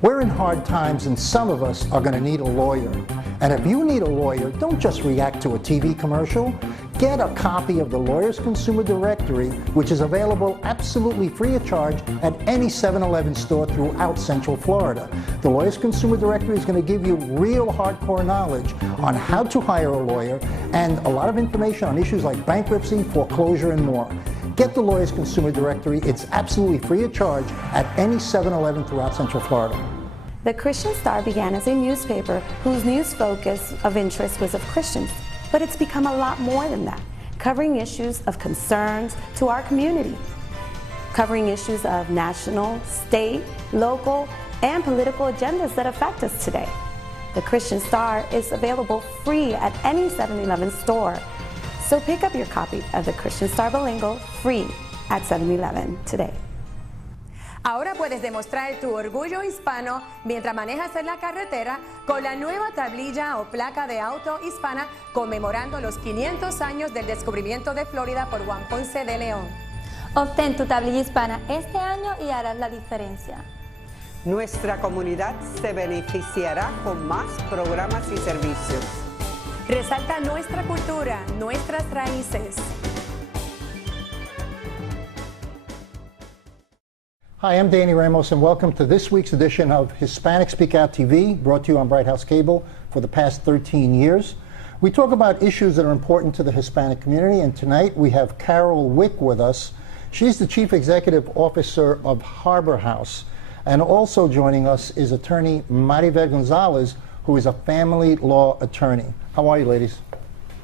We're in hard times and some of us are going to need a lawyer. And if you need a lawyer, don't just react to a TV commercial. Get a copy of the Lawyers Consumer Directory, which is available absolutely free of charge at any 7-Eleven store throughout Central Florida. The Lawyers Consumer Directory is going to give you real hardcore knowledge on how to hire a lawyer and a lot of information on issues like bankruptcy, foreclosure, and more. Get the Lawyers Consumer Directory. It's absolutely free of charge at any 7-Eleven throughout Central Florida. The Christian Star began as a newspaper whose news focus of interest was of Christians, but it's become a lot more than that, covering issues of concerns to our community, covering issues of national, state, local, and political agendas that affect us today. The Christian Star is available free at any 7-Eleven store. So pick up your copy of the Christian Star Bilingual free at 7-Eleven today. Ahora puedes demostrar tu orgullo hispano mientras manejas en la carretera con la nueva tablilla o placa de auto hispana conmemorando los 500 años del descubrimiento de Florida por Juan Ponce de León. Obtén tu tablilla hispana este año y harás la diferencia. Nuestra comunidad se beneficiará con más programas y servicios. Resalta nuestra cultura, nuestras raíces. Hi, I'm Danny Ramos, and welcome to this week's edition of Hispanic Speak Out TV, brought to you on Bright House Cable for the past 13 years. We talk about issues that are important to the Hispanic community, and tonight we have Carol Wick with us. She's the Chief Executive Officer of Harbor House. And also joining us is attorney Marivette Gonzalez, who is a family law attorney. How are you, ladies?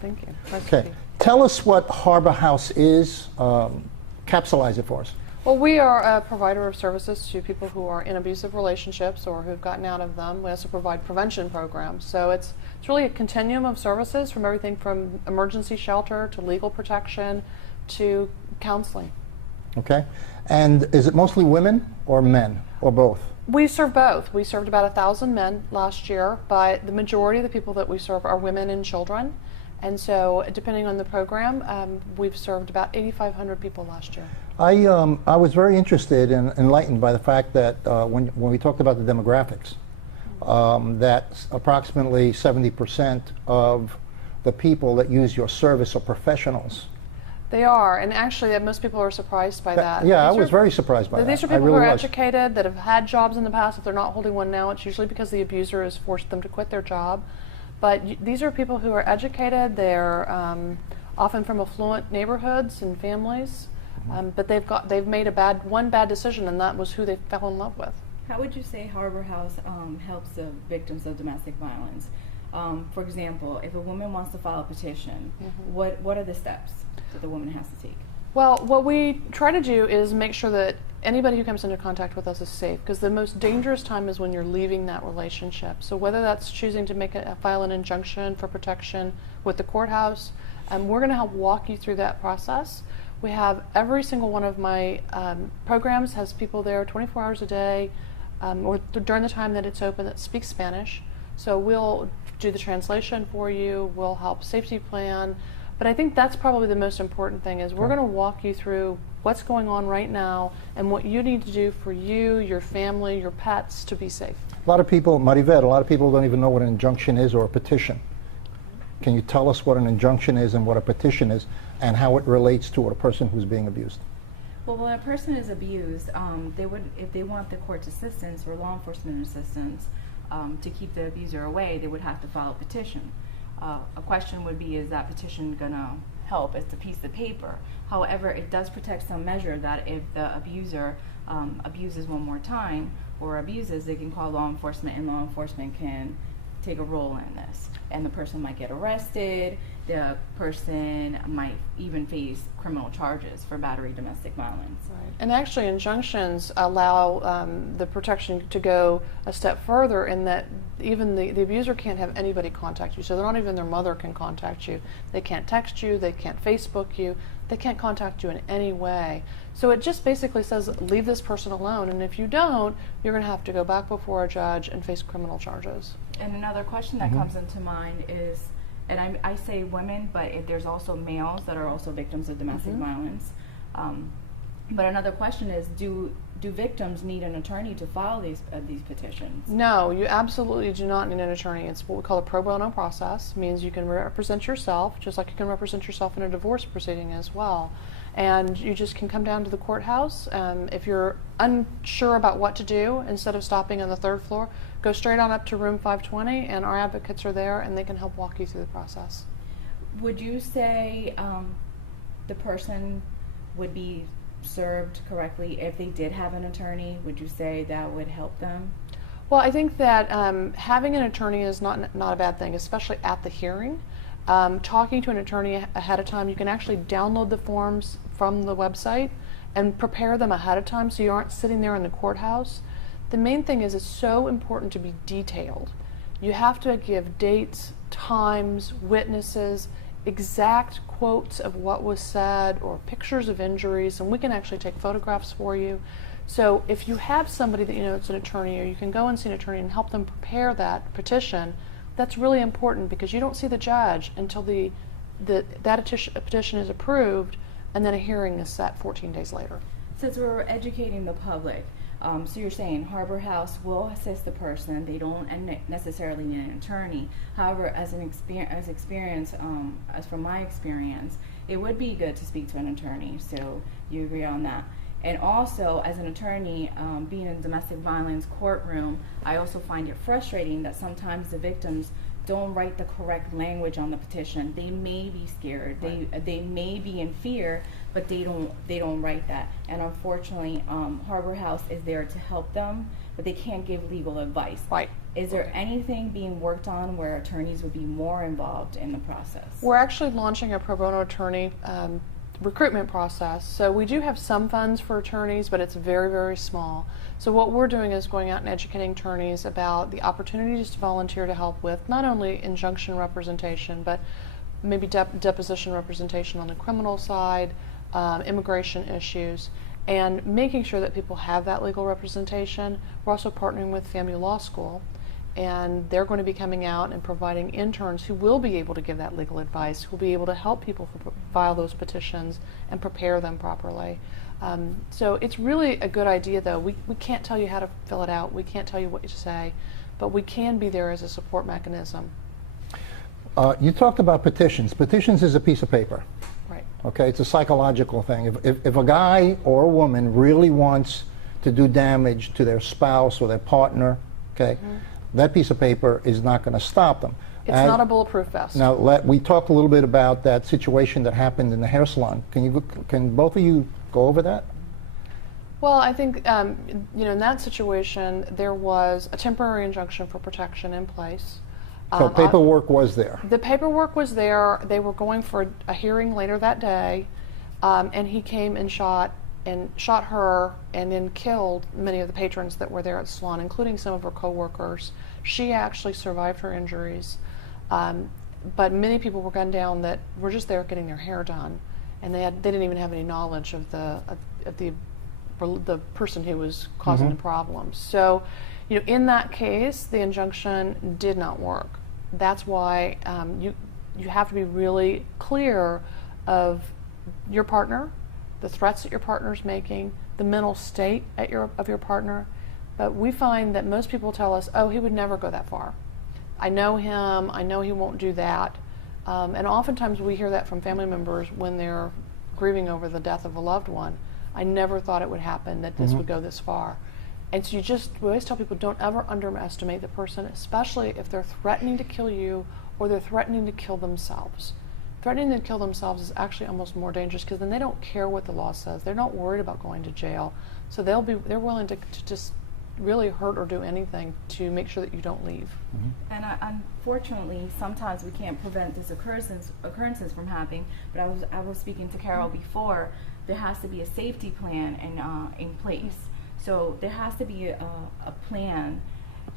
Thank you. Okay. Tell us what Harbor House is. Capsulize it for us. Well, we are a provider of services to people who are in abusive relationships or who've gotten out of them. We also provide prevention programs. So it's really a continuum of services from everything from emergency shelter to legal protection to counseling. Okay. And is it mostly women or men or both? We serve both. We served about 1,000 men last year, but the majority of the people that we serve are women and children. And so, depending on the program, we've served about 8,500 people last year. I was very interested and enlightened by the fact that when we talked about the demographics, that approximately 70% of the people that use your service are professionals. They are, and actually most people are surprised by that. Yeah, I was very surprised by that. These are people who are educated, that have had jobs in the past. If they're not holding one now, it's usually because the abuser has forced them to quit their job. But these are people who are educated. They're often from affluent neighborhoods and families, but they've made one bad decision, and that was who they fell in love with. How would you say Harbor House helps the victims of domestic violence? For example, if a woman wants to file a petition, what are the steps that the woman has to take? Well, what we try to do is make sure that anybody who comes into contact with us is safe, because the most dangerous time is when you're leaving that relationship. So whether that's choosing to file an injunction for protection with the courthouse, we're going to help walk you through that process. We have every single one of my programs has people there 24 hours a day, or during the time that it's open, that speak Spanish. So we'll do the translation for you, we'll help safety plan. But I think that's probably the most important thing, is we're going to walk you through what's going on right now and what you need to do for you, your family, your pets to be safe. A lot of people, Marivette, a lot of people don't even know what an injunction is or a petition. Can you tell us what an injunction is and what a petition is and how it relates to a person who's being abused? Well, when a person is abused, if they want the court's assistance or law enforcement assistance to keep the abuser away, they would have to file a petition. A question would be, is that petition going to help? It's a piece of paper. However, it does protect some measure that if the abuser abuses one more time or abuses, they can call law enforcement, and law enforcement can take a role in this. And the person might get arrested. The person might even face criminal charges for battery domestic violence. Right. And actually injunctions allow the protection to go a step further, in that even the abuser can't have anybody contact you. So not even their mother can contact you. They can't text you, they can't Facebook you, they can't contact you in any way. So it just basically says, leave this person alone, and if you don't, you're going to have to go back before a judge and face criminal charges. And another question that comes into mind is, and I say women, but if there's also males that are also victims of domestic violence, But another question is, do victims need an attorney to file these petitions? No, you absolutely do not need an attorney. It's what we call a pro bono process. It means you can represent yourself, just like you can represent yourself in a divorce proceeding as well. And you just can come down to the courthouse. If you're unsure about what to do, instead of stopping on the 3rd floor, go straight on up to room 520, and our advocates are there, and they can help walk you through the process. Would you say the person would be served correctly if they did have an attorney? Would you say that would help them? Well, I think that having an attorney is not a bad thing, especially at the hearing. Talking to an attorney ahead of time, you can actually download the forms from the website and prepare them ahead of time so you aren't sitting there in the courthouse. The main thing is it's so important to be detailed. You have to give dates, times, witnesses, exact quotes of what was said or pictures of injuries, and we can actually take photographs for you. So if you have somebody that you know is an attorney, or you can go and see an attorney and help them prepare that petition, that's really important, because you don't see the judge until that petition is approved, and then a hearing is set 14 days later. Since we're educating the public, so you're saying Harbor House will assist the person. They don't necessarily need an attorney. However, as from my experience, it would be good to speak to an attorney. So you agree on that? And also, as an attorney, being in a domestic violence courtroom, I also find it frustrating that sometimes the victims don't write the correct language on the petition. They may be scared. Right. They may be in fear, but they don't write that. And unfortunately, Harbor House is there to help them, but they can't give legal advice. Right. Is there anything being worked on where attorneys would be more involved in the process? We're actually launching a pro bono attorney recruitment process. So we do have some funds for attorneys, but it's very, very small. So what we're doing is going out and educating attorneys about the opportunities to volunteer to help with not only injunction representation, but maybe deposition representation on the criminal side, immigration issues, and making sure that people have that legal representation. We're also partnering with FAMU Law School, and they're going to be coming out and providing interns who will be able to give that legal advice, who will be able to help people file those petitions and prepare them properly. So it's really a good idea, though. We can't tell you how to fill it out. We can't tell you what to say, but we can be there as a support mechanism. You talked about petitions. Petitions is a piece of paper. Right. Okay, it's a psychological thing. If a guy or a woman really wants to do damage to their spouse or their partner, okay, that piece of paper is not going to stop them. It's not a bulletproof vest. Now, we talked a little bit about that situation that happened in the hair salon. Can both of you go over that? Well, I think in that situation there was a temporary injunction for protection in place. So paperwork was there. The paperwork was there. They were going for a hearing later that day, and he came and shot her and then killed many of the patrons that were there at the salon, including some of her co-workers. She actually survived her injuries, but many people were gunned down that were just there getting their hair done, and they didn't even have any knowledge of the person who was causing the problems. So, in that case, the injunction did not work. That's why you have to be really clear of your partner, the threats that your partner's making, the mental state of your partner. But we find that most people tell us, oh, he would never go that far. I know him, I know he won't do that. And oftentimes we hear that from family members when they're grieving over the death of a loved one. I never thought it would happen, that this would go this far. And so we always tell people, don't ever underestimate the person, especially if they're threatening to kill you or they're threatening to kill themselves. Threatening to kill themselves is actually almost more dangerous, because then they don't care what the law says. They're not worried about going to jail. So they're willing to just really hurt or do anything to make sure that you don't leave. And unfortunately, sometimes we can't prevent these occurrences from happening. But I was speaking to Carol before. There has to be a safety plan in place. So there has to be a plan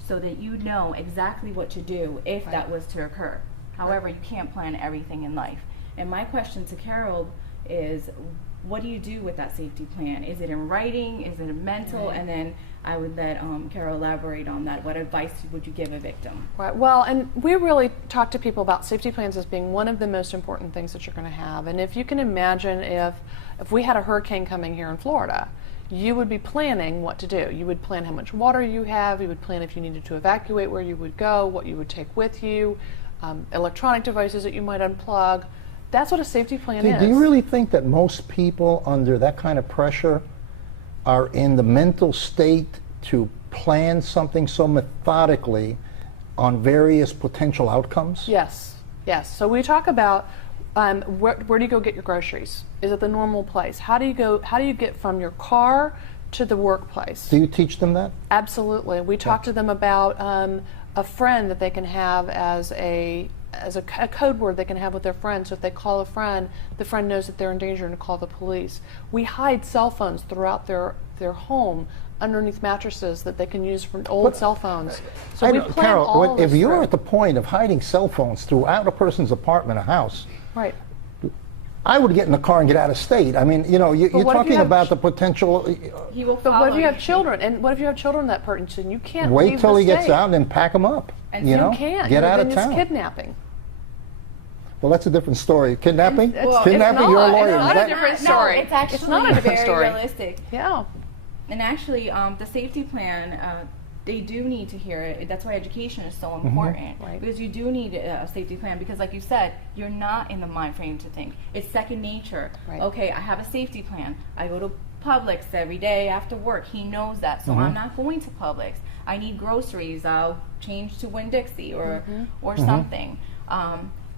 so that you know exactly what to do if that was to occur. However, you can't plan everything in life. And my question to Carol is, what do you do with that safety plan? Is it in writing? Is it mental? And then I would let Carol elaborate on that. What advice would you give a victim? Right. Well, and we really talk to people about safety plans as being one of the most important things that you're going to have. And if you can imagine if we had a hurricane coming here in Florida, you would be planning what to do. You would plan how much water you have. You would plan if you needed to evacuate, where you would go, what you would take with you, electronic devices that you might unplug. That's what a safety plan is. Do you really think that most people under that kind of pressure are in the mental state to plan something so methodically on various potential outcomes? Yes, yes. So we talk about where do you go get your groceries? Is it the normal place? How do you get from your car to the workplace? Do you teach them that? Absolutely. We talk to them about a friend that they can have as a code word they can have with their friends. So if they call a friend, the friend knows that they're in danger and to call the police. We hide cell phones throughout their home underneath mattresses that they can use for old cell phones. So we plan Carol, all of this if you're through. at the point of hiding cell phones throughout a person's apartment or house, Right. I would get in the car and get out of state. I mean, you know, you're what if you talking have about the potential. He will But what if you follow have children? And what if you have children that person? You can't Wait leave till the he gets state. out and then pack him up. And you you know, Can't. get out Then of it's town. kidnapping. Well, that's a different story. Kidnapping? Well, Kidnapping? it's You're a not. lawyer. It's Is not a that- different No, story. it's actually It's not a different very story. realistic. Yeah. And actually, the safety plan, they do need to hear it. That's why education is so important. Right. Because you do need a safety plan because, like you said, you're not in the mind frame to think. It's second nature. Right. Okay, I have a safety plan. I go to Publix every day after work. He knows that. So I'm not going to Publix. I need groceries. I'll change to Winn-Dixie or something.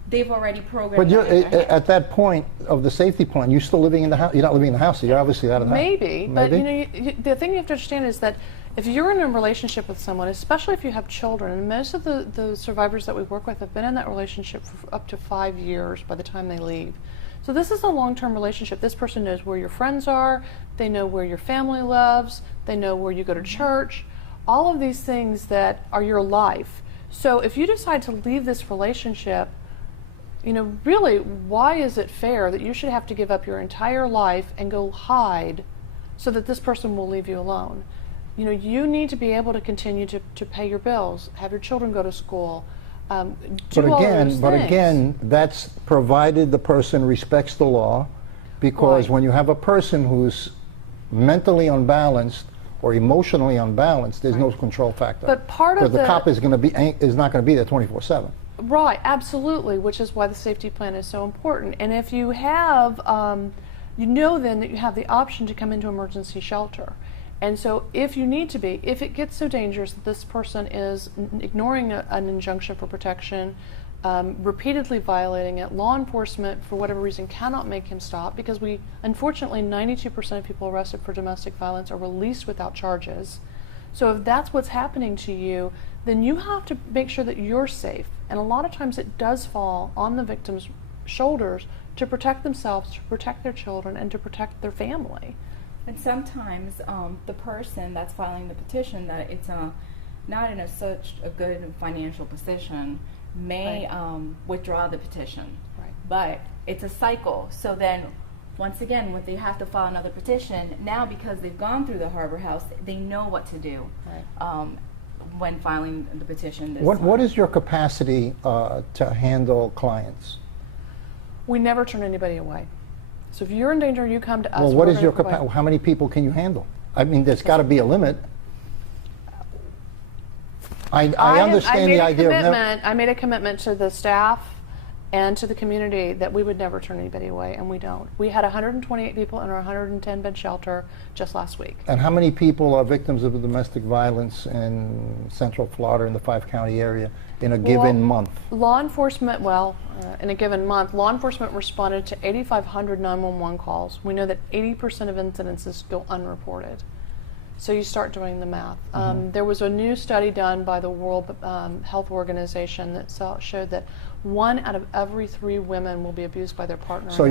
They've already programmed But you're, that in their head. at that point of the safety plan, you're still living in the house. You're not living in the house, so you're obviously out of the house. Maybe, but you know, the thing you have to understand is that if you're in a relationship with someone, especially if you have children, and most of the survivors that we work with have been in that relationship for up to 5 years by the time they leave. So this is a long-term relationship. This person knows where your friends are, they know where your family lives, they know where you go to church, all of these things that are your life. So if you decide to leave this relationship, you know, really, why is it fair that you should have to give up your entire life and go hide so that this person will leave you alone? You know, you need to be able to continue to pay your bills, have your children go to school, do all of those But things. again, that's provided the person respects the law, because Right. when you have a person who's mentally unbalanced or emotionally unbalanced, there's no control factor. But part of because the the- cop is not going to be there 24/7. Right, absolutely, which is why the safety plan is so important. And if you have, you know then that you have the option to come into emergency shelter. And so if you need to be, if it gets so dangerous that this person is ignoring an injunction for protection, repeatedly violating it, law enforcement, for whatever reason, cannot make him stop, because unfortunately, 92% of people arrested for domestic violence are released without charges. So if that's what's happening to you, then you have to make sure that you're safe. And a lot of times it does fall on the victim's shoulders to protect themselves, to protect their children, and to protect their family. And sometimes the person that's filing the petition, that it's not in such a good financial position, may withdraw the petition. Right. But it's a cycle. So then, once again, when they have to file another petition, now because they've gone through the Harbor House, they know what to do when filing the petition. What is your capacity to handle clients? We never turn anybody away. So if you're in danger, you come to us. Well, what we're is your gonna provide- capacity? How many people can you handle? I mean, there's got to be a limit. I understand the idea of never. I made a commitment to the staff and to the community that we would never turn anybody away, and we don't. We had 128 people in our 110-bed shelter just last week. And how many people are victims of domestic violence in Central Florida in the 5-county area in a given month? Law enforcement, in a given month, law enforcement responded to 8,500 911 calls. We know that 80% of incidences go unreported. So you start doing the math. There was a new study done by the World Health Organization that showed that 1 out of every 3 women will be abused by their partner. So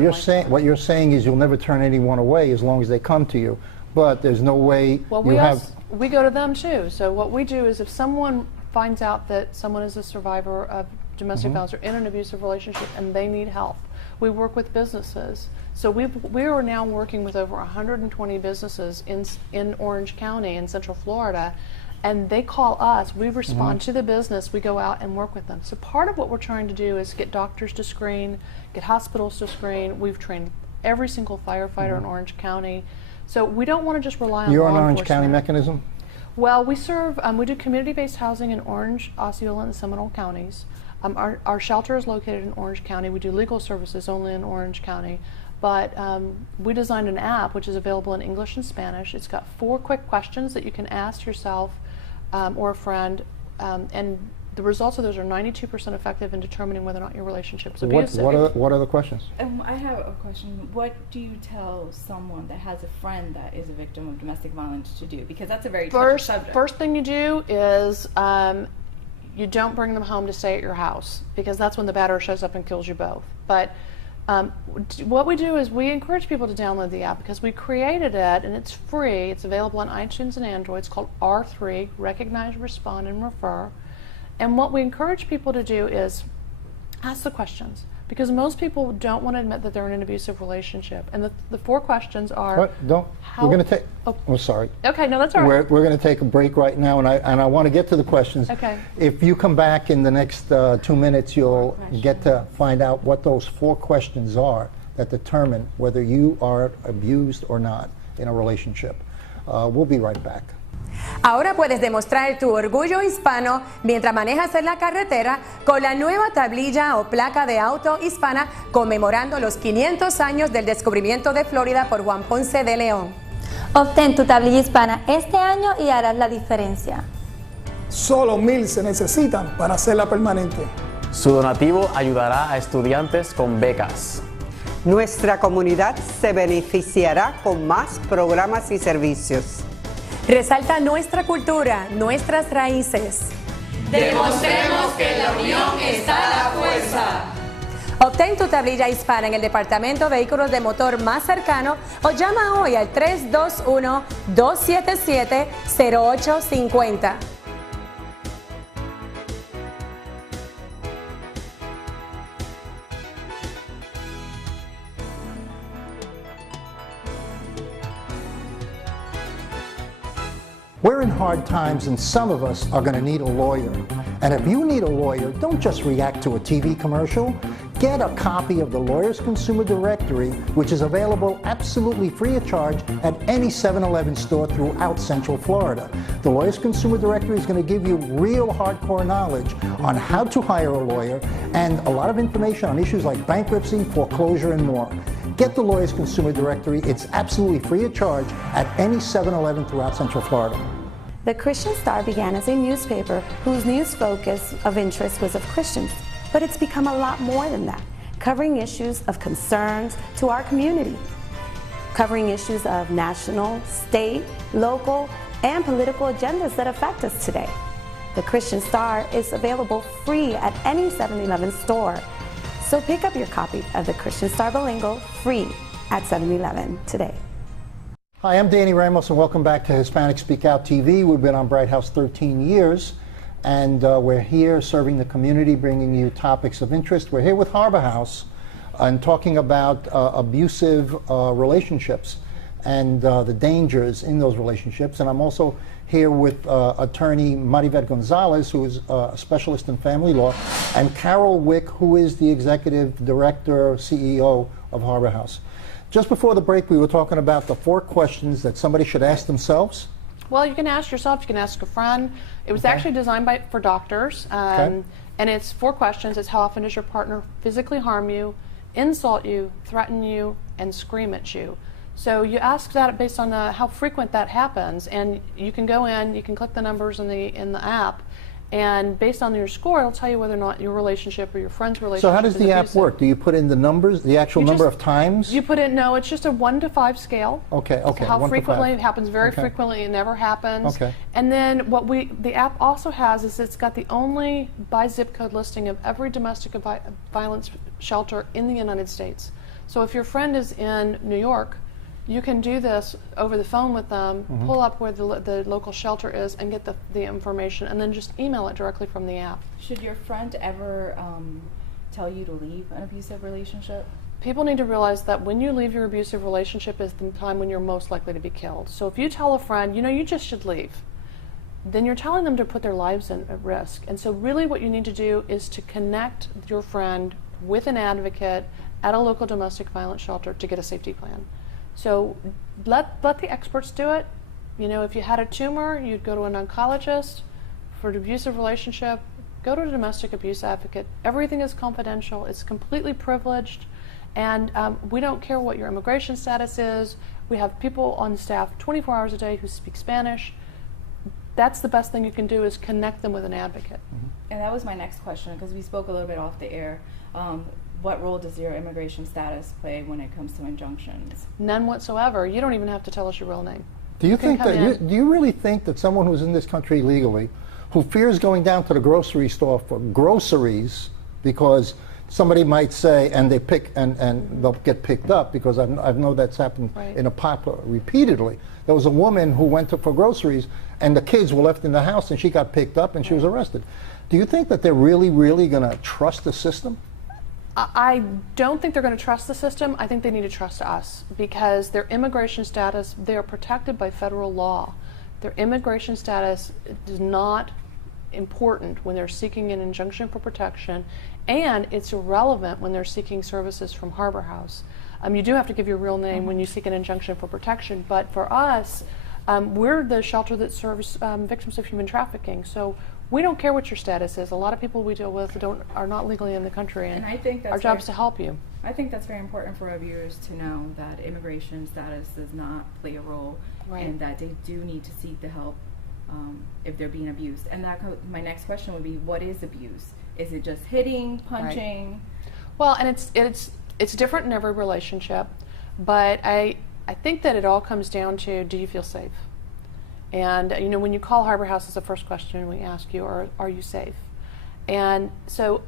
what you're saying is you'll never turn anyone away as long as they come to you, but there's no way we go to them too. So what we do is if someone finds out that someone is a survivor of domestic violence or in an abusive relationship and they need help, we work with businesses. So we are now working with over 120 businesses in Orange County in Central Florida, and they call us, we respond to the business, we go out and work with them. So part of what we're trying to do is get doctors to screen, get hospitals to screen. We've trained every single firefighter in Orange County. So we don't want to just rely on You're law an Orange enforcement. County mechanism? Well, we serve, we do community-based housing in Orange, Osceola, and Seminole counties. Our shelter is located in Orange County. We do legal services only in Orange County. But we designed an app which is available in English and Spanish. It's got 4 quick questions that you can ask yourself or a friend, and the results of those are 92% effective in determining whether or not your relationship's abusive. What are the questions? I have a question. What do you tell someone that has a friend that is a victim of domestic violence to do? Because that's a very touchy subject. First thing you do is you don't bring them home to stay at your house, because that's when the batterer shows up and kills you both. But what we do is we encourage people to download the app, because we created it and it's free. It's available on iTunes and Android. It's called R3, Recognize, Respond, and Refer. And what we encourage people to do is ask the questions, because most people don't want to admit that they're in an abusive relationship. And the 4 questions are... We're going to take... Oh, sorry. Okay, no, that's all right. We're going to take a break right now, and I want to get to the questions. Okay. If you come back in the next 2 minutes, you'll get to find out what those 4 questions are that determine whether you are abused or not in a relationship. We'll be right back. Ahora puedes demostrar tu orgullo hispano mientras manejas en la carretera con la nueva tablilla o placa de auto hispana conmemorando los 500 años del descubrimiento de Florida por Juan Ponce de León. Obtén tu tablilla hispana este año y harás la diferencia. Solo 1,000 se necesitan para hacerla permanente. Su donativo ayudará a estudiantes con becas. Nuestra comunidad se beneficiará con más programas y servicios. Resalta nuestra cultura, nuestras raíces. Demostremos que en la unión está la fuerza. Obtén tu tablilla hispana en el Departamento de Vehículos de Motor más cercano o llama hoy al 321-277-0850. We're in hard times, and some of us are going to need a lawyer. And if you need a lawyer, don't just react to a TV commercial. Get a copy of the Lawyers Consumer Directory, which is available absolutely free of charge at any 7-Eleven store throughout Central Florida. The Lawyers Consumer Directory is going to give you real hardcore knowledge on how to hire a lawyer and a lot of information on issues like bankruptcy, foreclosure, and more. Get the Lawyers Consumer Directory. It's absolutely free of charge at any 7-Eleven throughout Central Florida. The Christian Star began as a newspaper whose news focus of interest was of Christians, but it's become a lot more than that, covering issues of concerns to our community, covering issues of national, state, local, and political agendas that affect us today. The Christian Star is available free at any 7-Eleven store. So pick up your copy of the Christian Star Bilingual free at 7-Eleven today. Hi, I'm Danny Ramos, and welcome back to Hispanic Speak Out TV. We've been on Bright House 13 years, and we're here serving the community, bringing you topics of interest. We're here with Harbor House and talking about abusive relationships and the dangers in those relationships. And I'm also here with attorney Marivette Gonzalez, who is a specialist in family law, and Carol Wick, who is the executive director, CEO of Harbor House. Just before the break, we were talking about the 4 questions that somebody should ask themselves. Well, you can ask yourself, you can ask a friend. It was actually designed for doctors, and it's 4 questions. It's how often does your partner physically harm you, insult you, threaten you, and scream at you. So you ask that based on how frequent that happens, and you can go in, you can click the numbers in the app, and based on your score, it'll tell you whether or not your relationship or your friend's relationship. So how does the app work? Do you put in the numbers, the actual number of times? You put in, no, it's just a 1 to 5 scale. Okay. So how frequently it happens, very frequently, it never happens. Okay. And then what the app also has is it's got the only by zip code listing of every domestic violence shelter in the United States. So if your friend is in New York, you can do this over the phone with them, pull up where the local shelter is, and get the information, and then just email it directly from the app. Should your friend ever tell you to leave an abusive relationship? People need to realize that when you leave your abusive relationship is the time when you're most likely to be killed. So if you tell a friend, you know, you just should leave, then you're telling them to put their lives at risk. And so really what you need to do is to connect your friend with an advocate at a local domestic violence shelter to get a safety plan. So let the experts do it. You know, if you had a tumor, you'd go to an oncologist. For an abusive relationship, go to a domestic abuse advocate. Everything is confidential. It's completely privileged. And we don't care what your immigration status is. We have people on staff 24 hours a day who speak Spanish. That's the best thing you can do, is connect them with an advocate. And that was my next question, because we spoke a little bit off the air. What role does your immigration status play when it comes to injunctions? None whatsoever. You don't even have to tell us your real name. Do you think that do you really think that someone who's in this country legally, who fears going down to the grocery store for groceries because somebody might say, and they pick and they'll get picked up, because I know that's happened in a pop repeatedly. There was a woman who went for groceries and the kids were left in the house and she got picked up and she was arrested. Do you think that they're really going to trust the system? I don't think they're going to trust the system. I think they need to trust us, because their immigration status, they are protected by federal law. Their immigration status is not important when they're seeking an injunction for protection, and it's irrelevant when they're seeking services from Harbor House. You do have to give your real name when you seek an injunction for protection, but for us, we're the shelter that serves victims of human trafficking. So we don't care what your status is. A lot of people we deal with are not legally in the country, and I think that's our job is to help you. I think that's very important for our viewers to know, that immigration status does not play a role, and that they do need to seek the help if they're being abused. And my next question would be, what is abuse? Is it just hitting, punching? Well, and it's different in every relationship, but I think that it all comes down to, do you feel safe? And you know, when you call Harbor House, it's the first question we ask you, are you safe? And so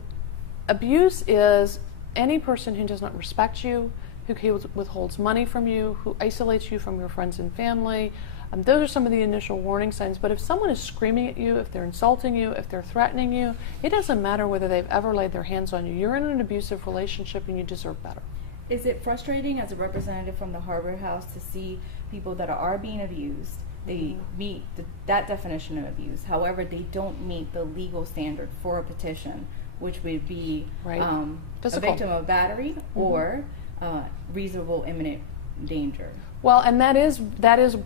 abuse is any person who does not respect you, who withholds money from you, who isolates you from your friends and family. Those are some of the initial warning signs. But if someone is screaming at you, if they're insulting you, if they're threatening you, it doesn't matter whether they've ever laid their hands on you. You're in an abusive relationship and you deserve better. Is it frustrating as a representative from the Harbor House to see people that are being abused? They meet that definition of abuse. However, they don't meet the legal standard for a petition, which would be a victim of battery or reasonable imminent danger. Well, and that is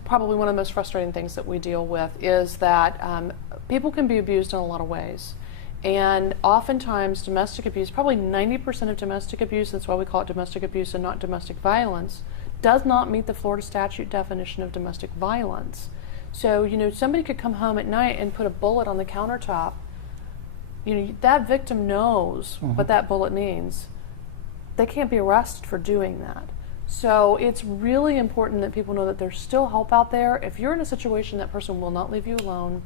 probably one of the most frustrating things that we deal with, is that people can be abused in a lot of ways. And oftentimes domestic abuse, probably 90% of domestic abuse, that's why we call it domestic abuse and not domestic violence, does not meet the Florida statute definition of domestic violence. So, you know, somebody could come home at night and put a bullet on the countertop. You know, that victim knows what that bullet means. They can't be arrested for doing that. So it's really important that people know that there's still help out there. If you're in a situation that person will not leave you alone,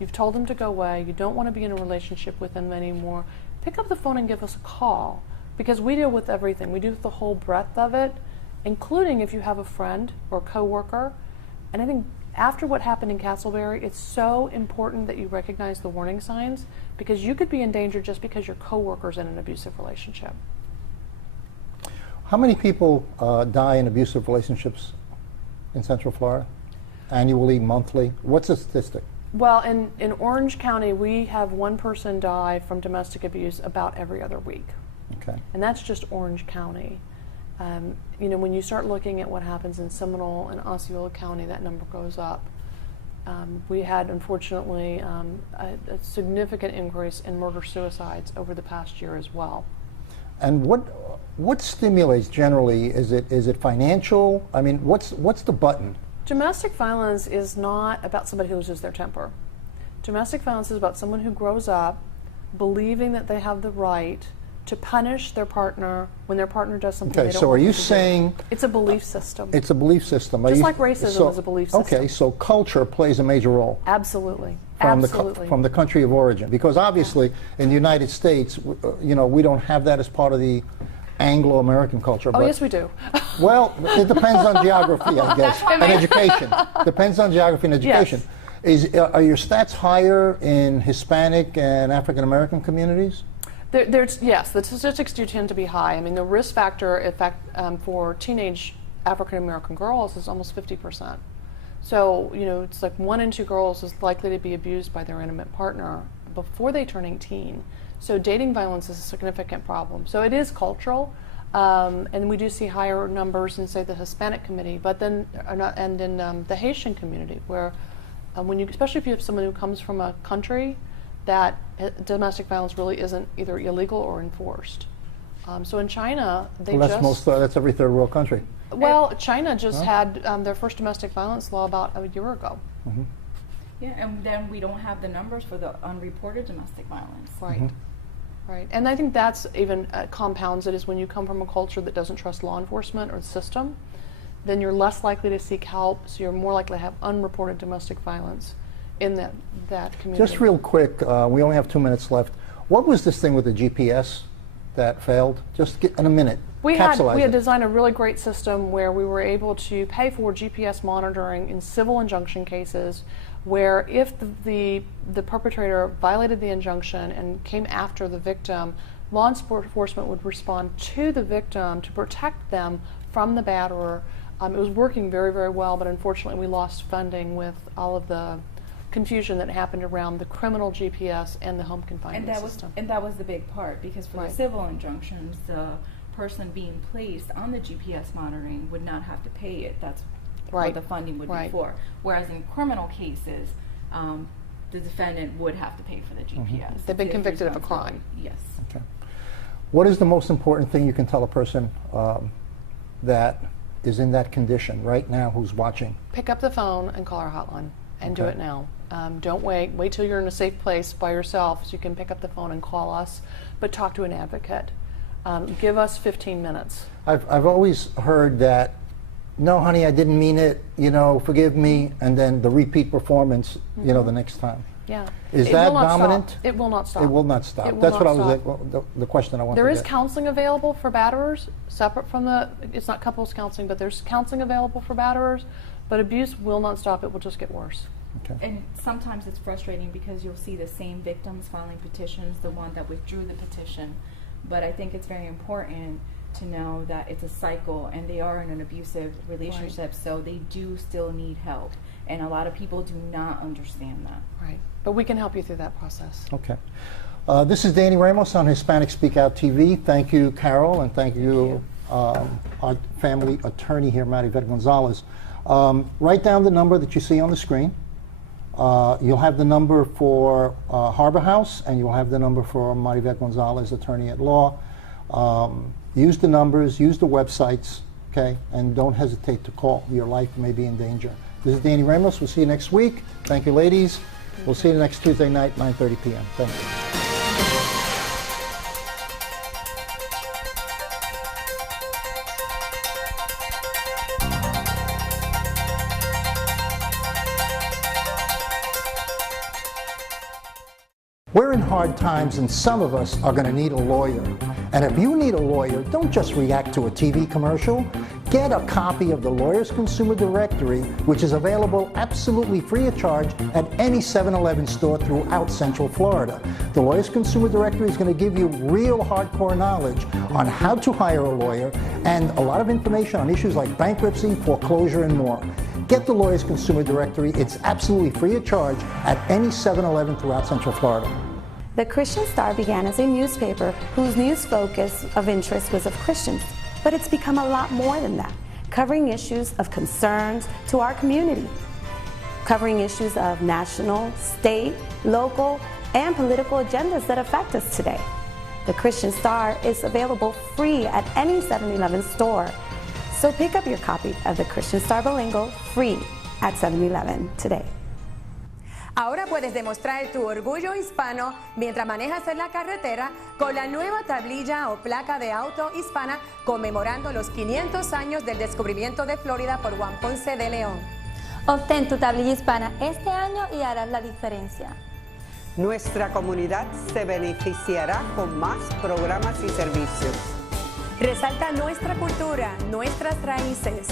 you've told them to go away, you don't want to be in a relationship with them anymore, pick up the phone and give us a call, because we deal with everything. We do the whole breadth of it, including if you have a friend or coworker. And I think after what happened in Castleberry, it's so important that you recognize the warning signs, because you could be in danger just because your coworker's in an abusive relationship. How many people die in abusive relationships in Central Florida? Annually, monthly? What's the statistic? Well, in Orange County, we have one person die from domestic abuse about every other week. Okay. And that's just Orange County. You know, when you start looking at what happens in Seminole and Osceola County, that number goes up. We had, unfortunately, a significant increase in murder-suicides over the past year as well. And what stimulates generally? Is it financial? I mean, what's the button? Domestic violence is not about somebody who loses their temper. Domestic violence is about someone who grows up believing that they have the right to punish their partner when their partner does something they don't want to do. Okay, so are you saying... It's a belief system. It's a belief system. Just like racism is a belief system. Okay, so culture plays a major role. Absolutely. From the country of origin. Because obviously, in the United States, you know, we don't have that as part of the Anglo-American culture. Oh, yes, we do. Well, it depends on geography, I guess, and education. Depends on geography and education. Yes. Are your stats higher in Hispanic and African-American communities? Yes, the statistics do tend to be high. I mean, the risk factor, in fact, for teenage African American girls is almost 50%. So, you know, it's like 1 in 2 girls is likely to be abused by their intimate partner before they turn 18. So dating violence is a significant problem. So it is cultural, and we do see higher numbers in, say, the Hispanic community, but then, and in the Haitian community, where especially if you have someone who comes from a country that domestic violence really isn't either illegal or enforced. So in China, that's every third world country. Well, China just had their first domestic violence law about a year ago. Mm-hmm. Yeah, and then we don't have the numbers for the unreported domestic violence. Right. Mm-hmm. Right, and I think that's even compounds it, is when you come from a culture that doesn't trust law enforcement or the system, then you're less likely to seek help, so you're more likely to have unreported domestic violence in that community. Just real quick, we only have 2 minutes left. What was this thing with the GPS that failed? Just get in a minute. We had designed a really great system where we were able to pay for GPS monitoring in civil injunction cases, where if the perpetrator violated the injunction and came after the victim, law enforcement would respond to the victim to protect them from the batterer. It was working very, very well, but unfortunately we lost funding with all of the confusion that happened around the criminal GPS and the home confinement system. And that was the big part, because for the civil injunctions, the person being placed on the GPS monitoring would not have to pay it. That's what the funding would be for. Whereas in criminal cases, the defendant would have to pay for the GPS. Mm-hmm. They've been convicted of a crime. Yes. Okay. What is the most important thing you can tell a person that is in that condition right now who's watching? Pick up the phone and call our hotline, and do it now. Don't wait. Wait till you're in a safe place by yourself so you can pick up the phone and call us, but talk to an advocate. Give us 15 minutes. I've always heard that, no, honey, I didn't mean it, you know, forgive me, and then the repeat performance, you know, the next time. Yeah. Is that dominant? It will not stop. It will not stop. That's what I was the question I wanted to get. There is counseling available for batterers, separate from it's not couples counseling, but there's counseling available for batterers, but abuse will not stop. It will just get worse. Okay. And sometimes it's frustrating because you'll see the same victims filing petitions, the one that withdrew the petition. But I think it's very important to know that it's a cycle, and they are in an abusive relationship, so they do still need help. And a lot of people do not understand that. Right. But we can help you through that process. Okay. This is Danny Ramos on Hispanic Speak Out TV. Thank you, Carol, and thank you. Our family attorney here, Marivette Gonzalez. Write down the number that you see on the screen. You'll have the number for Harbor House, and you'll have the number for Marivette Gonzalez, attorney at law. Use the numbers, use the websites, okay, and don't hesitate to call. Your life may be in danger. This is Danny Ramos. We'll see you next week. Thank you, ladies. We'll see you next Tuesday night, 9:30 p.m. Thank you. We're in hard times, and some of us are going to need a lawyer. And if you need a lawyer, don't just react to a TV commercial. Get a copy of the Lawyers Consumer Directory, which is available absolutely free of charge at any 7-Eleven store throughout Central Florida. The Lawyers Consumer Directory is going to give you real hardcore knowledge on how to hire a lawyer and a lot of information on issues like bankruptcy, foreclosure, and more. Get the Lawyers Consumer Directory. It's absolutely free of charge at any 7-Eleven throughout Central Florida. The Christian Star began as a newspaper whose news focus of interest was of Christians, but it's become a lot more than that, covering issues of concerns to our community, covering issues of national, state, local, and political agendas that affect us today. The Christian Star is available free at any 7-Eleven store. So pick up your copy of the Christian Star Bilingual free at 7-Eleven today. Ahora puedes demostrar tu orgullo hispano mientras manejas en la carretera con la nueva tablilla o placa de auto hispana conmemorando los 500 años del descubrimiento de Florida por Juan Ponce de León. Obtén tu tablilla hispana este año y harás la diferencia. Nuestra comunidad se beneficiará con más programas y servicios. Resalta nuestra cultura, nuestras raíces.